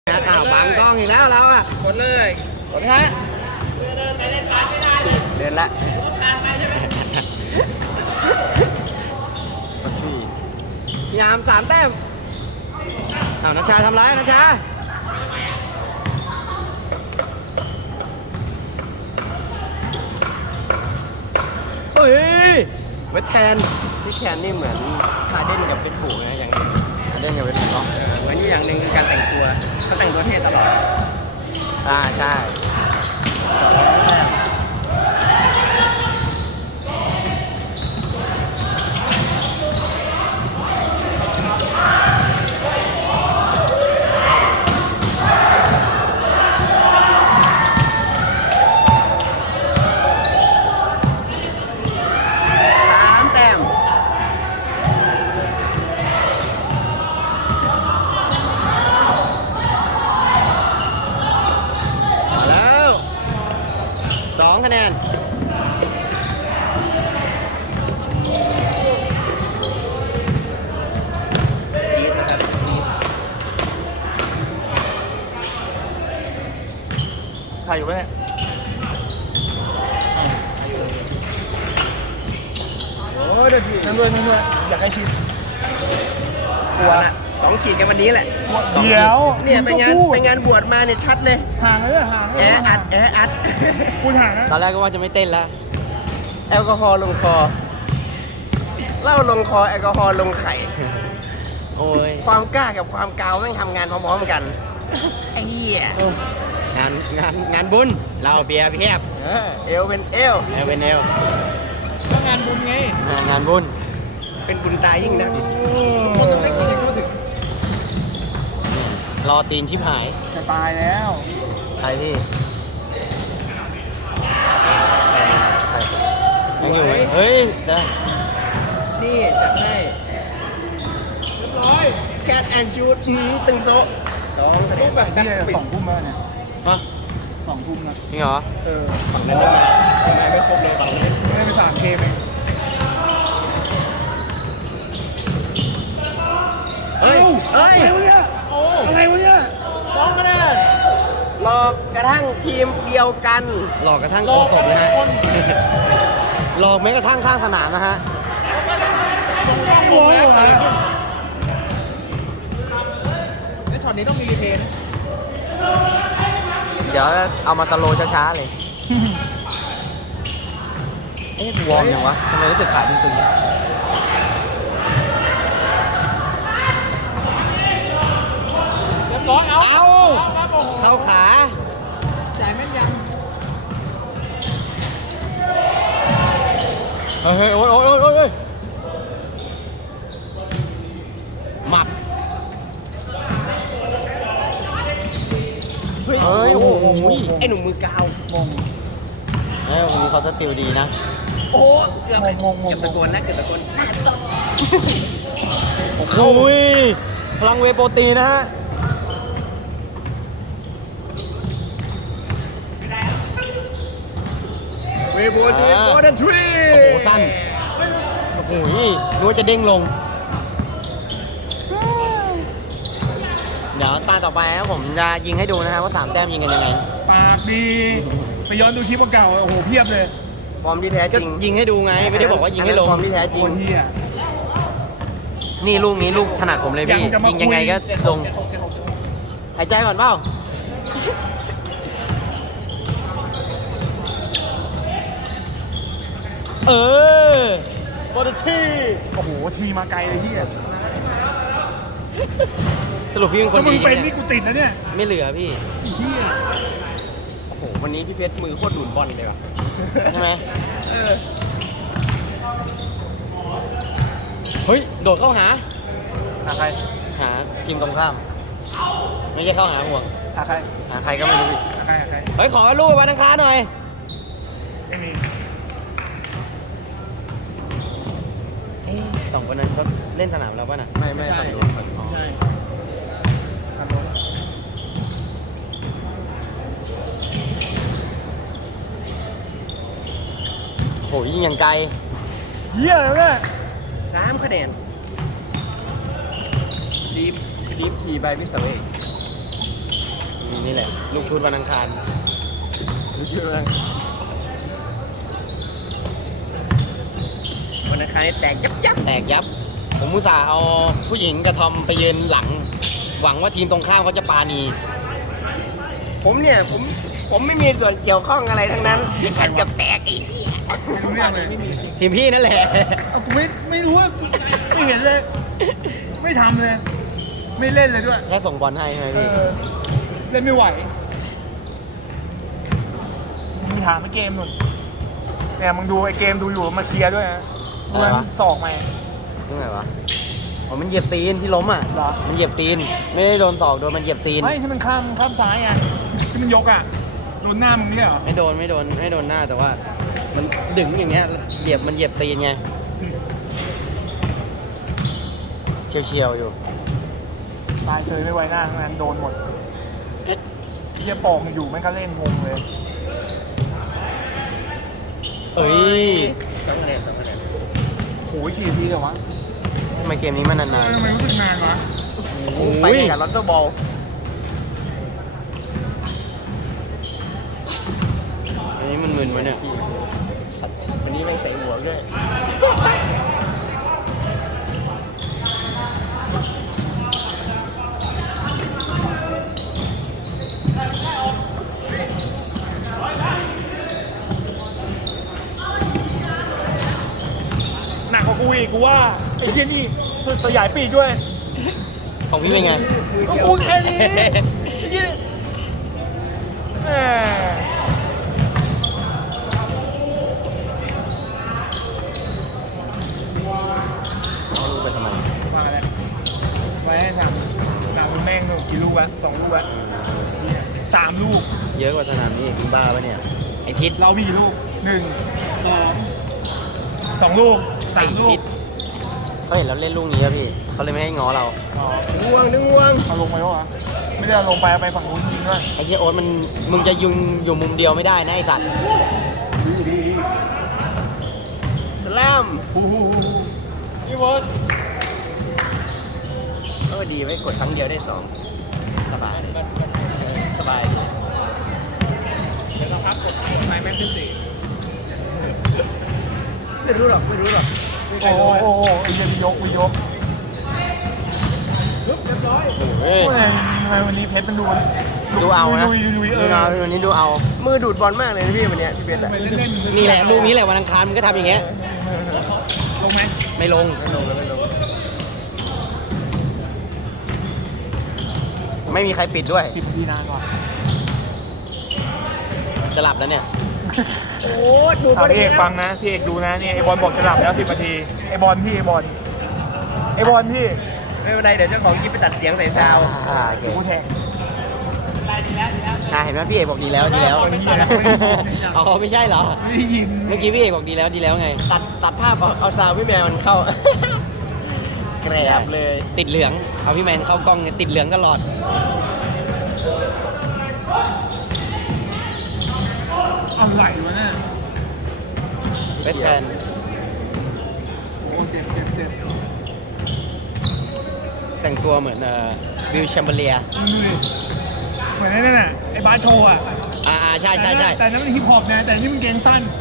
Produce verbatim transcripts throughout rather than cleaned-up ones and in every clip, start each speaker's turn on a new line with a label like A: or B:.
A: อ้าวบังกล้องอีกแล้วเราอ่ะกดเลยกดฮะเดินละยามสามแต้มอ้าวนัชชาทำร้ายนัชชาเฮ้ยเวทแทนพี่แคนนี่เหมือนฮาเดนกับเฟซบุ๊กนะอย่างหนึ่งฮาเดนกับเฟซบุ๊กเนาะเหมือนอย่างหนึ่งคือการแต่งตัวเขาแต่งตัวเท่ตลอดอ่าใช่สองคะแนนจี๊ดนะครับจี๊ดถ่ายอยู่ไหมเนี่ยโอ้ยเดี๋ยวพี่นั่นด้วยนั่นด้วยอยากให้ชิมกลัวสองขีดกันวันนี้แหละ
B: เดี๋ยว
A: เนี่ยไปงานไปงานบวชมาเนี่ยชัดเลย
B: ห่างเลยห่าง
A: แออัดแออัด
B: พูดห่างนะ
A: ตอนแรกก็ว่าจะไม่เต้นแล้วแอลกอฮอล์ลงคอเหล้าลงคอแอลกอฮอล์ลงไข่โอ้ยความกล้ากับความกาวแม่งทำงานพร้อมๆกันไอ้เหี้ยงานงานงานบุญเราเบียร์เพียบเอวเป็นเอวเอวเป็นเอว
B: ก็งานบุญไง
A: งานบุญเป็นบุญตายยิ่งนะรอตีนชิบหาย
B: จะตายแล้ว
A: ใครพี่ยังอยู่ไหมเฮ้ยจ้ะนี่จัดให้เรียบร้อยแคทแอนด์ชูดตึงโซสองคะแนน
B: แบบที่สองทุ่มแล้วเนี่ย
A: ฮะ
B: สองทุ่มนะ
A: จริงเหรอ
B: เออ
A: ฝั่งนั้นได้ไหมทำไมไม่ครบเลยฝั่งนี้
B: ไม่ได้ไปสามเกมเอง
A: เฮ้ยเฮ้ย
B: อะไรวะเนี่ยโอ้อะไรวะเนี่ย
A: สองคะแนนหลอกกระทั่งทีมเดียวกันหลอกกระทั่งโคศกเลยฮะหลอกแม้กระทั่งข้างสนามนะฮะ
B: โอ้ยไอ้ช็อตนี้ต้องมีรีเพย์นะ
A: เดี๋ยวเอามาสโลว์ช้าๆเลยเอ๊ะวอร์มยังวะทำไมรู้สึกขาตึงๆ
B: ร้องเอา
A: เอาเข้าขา
B: จ่ายแม่นยัง
A: เฮ้ยโอ้ยโอ้ยโอ้ยโอ้ยหมับเฮ้ยโอ้โหไอ้หนุ่มมือกาว
B: มง
A: เฮ้ยวันนี้เขาสติลดีนะโอ้เกือบเกือบตะโกนนะเกือบตะโกนโอ้ยพลังเวโปรตีนนะฮะเวโปรตีนโปรตีนทรีโอ้โหสั้นโอ้โหนึกว่าจะเด้งลงเดี๋ยวตาต่อไปนะผมจะยิงให้ดูนะฮะว่าสามแต้มยิงกันยังไง
B: ปากดีไปย้อนดูคลิปเก่าโอ้โหเพียบเลย
A: ฟอร์มที่แท้จริงยิงให้ดูไงไม่ได้บอกว่ายิงให้ลงฟอร์มที่แท้จริงนี่ลูกนี้ลูกถนัดผมเลยพี่ยิงยังไงก็ลงหายใจก่อนเปล่าเออบอลที
B: โอ้โหทีมาไกลเลยพี่
A: สรุปพี่เป็นคนดี
B: มึงเป็นนี่กูติดแล้วเนี่ย
A: ไม่เหลือพี่
B: พี่
A: โอ้โหวันนี้พี่เพชรมือโคตรดูดบอลเลยว่ะใช่ไหมเฮ้ยโดดเข้าหาหาใครหาทีมตรงข้ามไม่ใช่เข้าหาห่วง
B: หาใคร
A: หาใครก็ไม่รู้
B: หาใครหาใคร
A: เฮ้ยขอลูกวันอังคารหน่อย
B: ไม่มี
A: สองคนนั้นเขาเล่นสนามเราป่ะน่ะไม่ไม่ใช่ใช่โหยิงอย่างไกล
B: เยี่ยเลยแม่
A: สามคะแนนดีฟดีฟทีใบพิเศษ
C: นี่แหละ ลูกชุดวันอังคาร
A: รู้ชื่อมั้ยวันอังคารนี่แตกยับยับ
C: แตกยับ ผมอุตส่าห์เอาผู้หญิงกับทอมไปยืนหลัง หวังว่าทีมตรงข้ามเขาจะปาณี
A: ผมเนี่ยผมผมไม่มีส่วนเกี่ยวข้องอะไรทั้งนั้นไอ้ขันกับแตกไอ้เหี้ย
B: ไม่รู้เรื่องเลย
C: ทีมพี่นั่นแหละ
B: เอากูไม่ไม่รู้ว่าไม่เห็นเลย ไม่ทำเลย ไม่เล่นเลยด้วย
C: แค่ส่งบอลให้ใช่ไหม
B: เอ
C: พี่
B: อเล่นไม่ไหวมึงถามไอ้เกมหนุนเนี่ยมึงดูไอ้เกมดูอยู่มาเคลียร์ด้วยนะดูมันสอกมา
C: นี่ไงวะอ๋อมันเหยียบตีนที่ล้มอ่ะ
B: เหรอ
C: มันเหยียบตีน ไม่ได้โดนศอกโดนมันเหยียบตีน
B: ไม่ที่มันข้ามข้ามซ้ายไงที่มันยกอ่ะโดนหน้ามึงเนี่ยเหรอ
C: ไม่โดนไม่โดนไม่โดนหน้าแต่ว่า มันดึงอย่างเงี้ยเหยียบมันเหยียบตีนไงเฉียวๆอยู่
B: ตายเคยไม่ไว้หน้าทั้งนั้นโดนหมดเฮียปองอยู่แม่งก็เล่นงงเลย
C: เอ้ย
A: สองคะแนนสองคะแนน
B: โอ้ยกี่ทีเหรอวะ
C: ทำไมเกมนี้มันนาน
B: ทำไมรู้สึกนานวะ
C: ๆ
A: โอ้
C: โอ้
A: ไป
C: ย
A: กับลอนโซบอล
C: อันนี้มันมึนๆวะเนี่ย
A: สัตว์อันนี้แม่งใส่หัวด้วย
B: หนักกว่ากูอีกกูว่าไอ้เฮียนี่สสยายปีกด้วย
C: ของพี่เป็นไง
B: ก็กูแค่นี้ไอ้เฮียแหม
C: เอาลูกไปทำไม
B: วางอะไรไว้ให้ทำทำแม่งหนูกี่ลูกวะสองลูกวะสามลูก
C: เยอะกว่าสนามนี้อีกมึงบ้าปะเนี่ย ไอทิศ
B: เรามีกี่ลูกหนึ่งสองสองลูกสามลู
C: ทิ
B: ก
C: ศเขาเห็นเราเล่นลูกนี้อะพี่ เขาเลยไม่ให้ง้อเรา
B: อ๋อ
A: ง่วงนึกง่วง
B: เอาลงไปวะไม่ได้เอาลงไปเอาไปฝั่งนู้นยิงด้วย
C: ไอ้เหี้ยโอ๊ตมัน มึงจะยุงอยู่มุมเดียวไม่ได้นะไอ้สัตว์
A: สแลม
B: พี่บอส
A: เออดีไว้กดครั้งเดียวได้สองสบายเลยสบายดี
B: เดี๋ยวเราพักกดไฟแม็กซ์ขึ้นสี่
A: ไม่รู้หรอกไม่รู้หรอกไม่เค
B: โอ้
A: ย
B: โห
A: รู้
B: โอ้โหไอ้เหี้ยวิยกวิยก
A: เรียบร้อย
C: เฮ้ย
B: โอ้ยทำไมวันนี้เพชรมันดู
C: ดูเอานะ
B: ลุยลุยเอ
C: ดู
B: อ
C: เอาวันนี้ดูเอา
A: มือดูดบอลมากเลยนะพี่วันเนี้ยพี่เบสอะ
B: ไปเล่นๆ
C: นี่แหละลูกนี้แหละวันอังคารมึงก็ทำอย่างเงี้ย
B: ลงไหม
C: ไม่ลง
A: ไม่ลงแล้วไม่ลง
C: ไม่มีใครปิดด้วย
B: สิบนาทีนานก่อน
C: จะหลับแล้วเนี่ย
A: โอ้ดูบ
B: เอา
A: อล
B: พี่เอกฟังนะพี่เอกดูนะเนี่ยไอบอลบอกจะหลับแล้วสิบนาทีไอบอลพี่ไอบอลไอบอลพี่
A: ไม่เป็นไรเดี๋ยวเจ้าของยิปไปตัดเสียงใส่ซาวด์
C: อ่าโอเค
B: เดี๋ยวกูแทง
C: อ่าเห็นไหมพี่เอกบอกดีแล้วดีแล้ว
B: ไม่ตัดไม่ตัด
C: อ๋อไม่ใช่เหรอ
B: ไม่ได้ยิน
C: เมื่อกี้พี่เอกบอกดีแล้วดีแล้วไง
A: ตัดตัดภาพเอาเอาซาวด์พี่แมวมันเข้า แกรบเลย
C: ติดเหลือง เอาพี่แมนเข้ากล้องเนี่ยติดเหลืองตลอด
B: อะไรวะเนี่ย
C: เวสแฟน
B: โอ้เจ็บเจ็บเจ็บ
C: แต่งตัวเหมือนเอ่อวิลแชมเบอร์เลีย
B: ดูดิเหมือนนั่นน่ะไอ้บาสโชว์อ่ะ
C: อ่าอ่าใช่ใช่ใช่
B: แต่นั่นมันฮิปฮอปนะแต่นี่มันเกงสั้น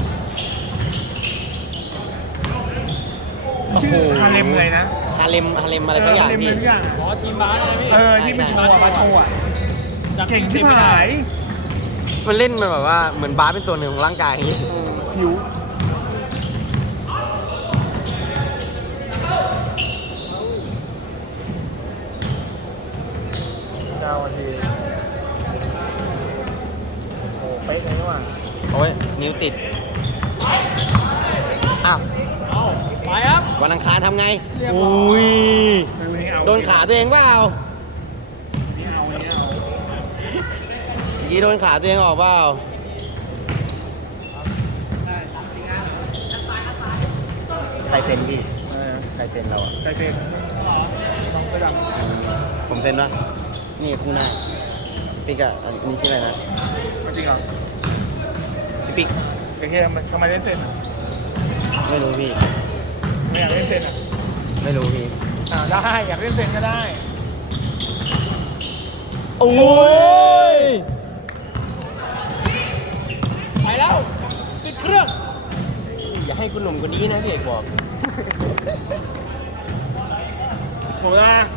C: โอ้
B: ชื่
C: โห
B: อฮาเลมเลยนะ
C: ฮาเลมฮาเลมอะไรสักอย่าง
B: เฮาเลม
C: พี่
B: อะไรสักอย่าง
D: อ๋อทีมบาสอะไรพี่
B: เออที่มันโชว์อะบาสโชว์อะเก่งที่หาย
C: มันเล่นมันแบบว่าเหมือนบาสเป็นส่วนหนึ่งของร่างกายอย่างนี้
B: ผิวเก้านาทีโอ้เป๊ะเลยนี่หว่า
C: โอ้ยนิ้วติด อ้าว
D: เอาไปครับ
C: วันอังคารทำไง
B: เรียบร้อย
C: อุ้ย
B: ไม่วันนี้เอา
C: โดนขาตัวเองเปล่า
B: ไม่เอาไม่เอา
C: เมื่อกี้โดนขาตัวเองออกเปล่า ใครเซ็นพี่ ใครเซ็นเราอะ
B: ใจเป็นต้องไปดัง
C: อืมผมเซ็นปะนี่คู่หน้าปิ๊กอะอันนี้ชื่ออะไรนะ
B: จริงเหรอ
C: พี่ปิ๊ก
B: ไอ้เหี้ยมันทำไมเล่นเซนอ่ะ
C: ไม่รู้พี่
B: ไม่อยากเล่นเซนอ่ะ
C: ไม่รู้พี่
B: อ่าได้อยากเล่นเซนก็ได้
C: โอ้
B: ย
D: เรื่อง
A: อย่าให้คุณหนุ่มคนนี้นะพี่เอกบอก
B: หมดเวลา